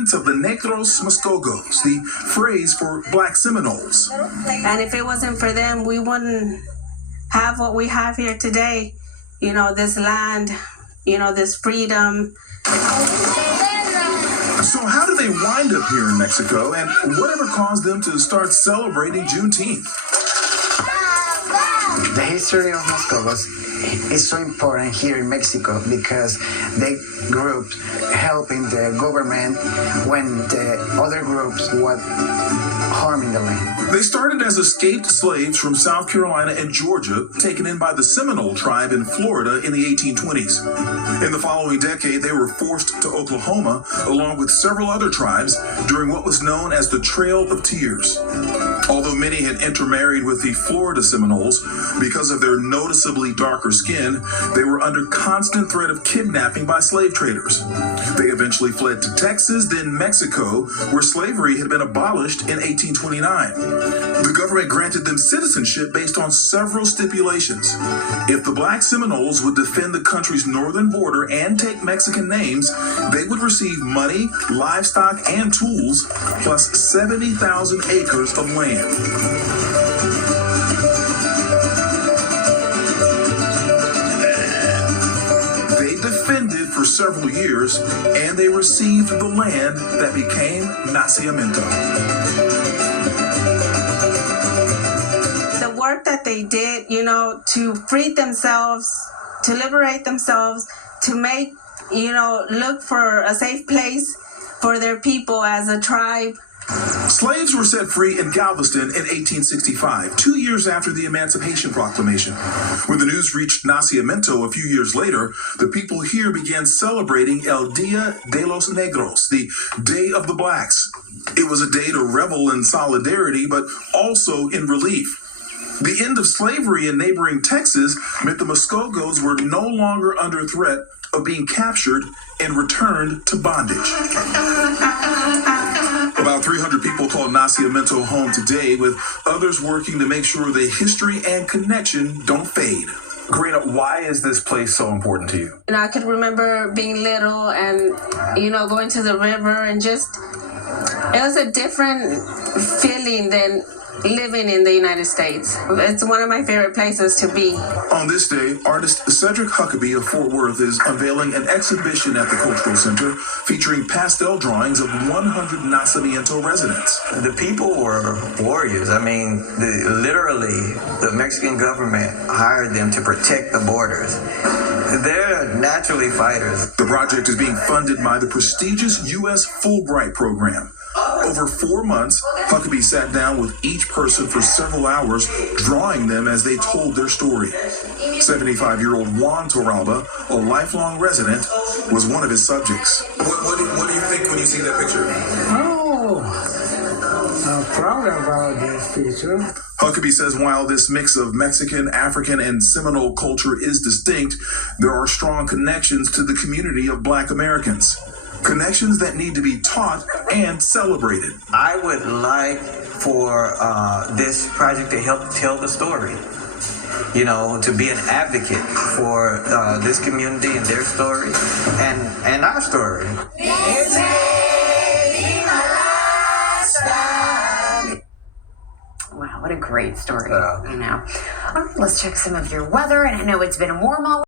descendants of the Negros Muskogos, the phrase for Black Seminoles. And if it wasn't for them, we wouldn't have what we have here today. You know, this land, you know, this freedom. So how did they wind up here in Mexico, and whatever caused them to start celebrating Juneteenth? The history of Muskogos is so important here in Mexico because they groups helping the government when the other groups were harming the land. They started as escaped slaves from South Carolina and Georgia, taken in by the Seminole tribe in Florida in the 1820s. In the following decade, they were forced to Oklahoma, along with several other tribes, during what was known as the Trail of Tears. Although many had intermarried with the Florida Seminoles, because of their noticeably darker skin, they were under constant threat of kidnapping by slave traders. They eventually fled to Texas, then Mexico, where slavery had been abolished in 1829. The government granted them citizenship based on several stipulations. If the Black Seminoles would defend the country's northern border and take Mexican names, they would receive money, livestock, and tools, plus 70,000 acres of land. They defended for several years, and they received the land that became Nacimiento. The work that they did, you know, to free themselves, to liberate themselves, to make, you know, look for a safe place for their people as a tribe. Slaves were set free in Galveston in 1865, 2 years after the Emancipation Proclamation. When the news reached Nacimiento a few years later, the people here began celebrating El Dia de los Negros, the Day of the Blacks. It was a day to revel in solidarity, but also in relief. The end of slavery in neighboring Texas meant the Muskogos were no longer under threat of being captured and returned to bondage. About 300 people call Nacimiento home today, with others working to make sure the history and connection don't fade. Karina, why is this place so important to you? You know, I could remember being little and, you know, going to the river and just, it was a different feeling than living in the United States. It's one of my favorite places to be. On this day, artist Cedric Huckabee of Fort Worth is unveiling an exhibition at the Cultural Center featuring pastel drawings of 100 Nacimiento residents. The people were warriors. I mean, literally, the Mexican government hired them to protect the borders. They're naturally fighters. The project is being funded by the prestigious U.S. Fulbright program. Over 4 months, Huckabee sat down with each person for several hours, drawing them as they told their story. 75-year-old Juan Torralba, a lifelong resident, was one of his subjects. What do you think when you see that picture? Oh, I'm proud about this picture. Huckabee says while this mix of Mexican, African, and Seminole culture is distinct, there are strong connections to the community of Black Americans. Connections that need to be taught and celebrated. I would like for this project to help tell the story. You know, to be an advocate for this community and their story and our story. Wow, what a great story. You know. All right, let's check some of your weather. And I know it's been warm all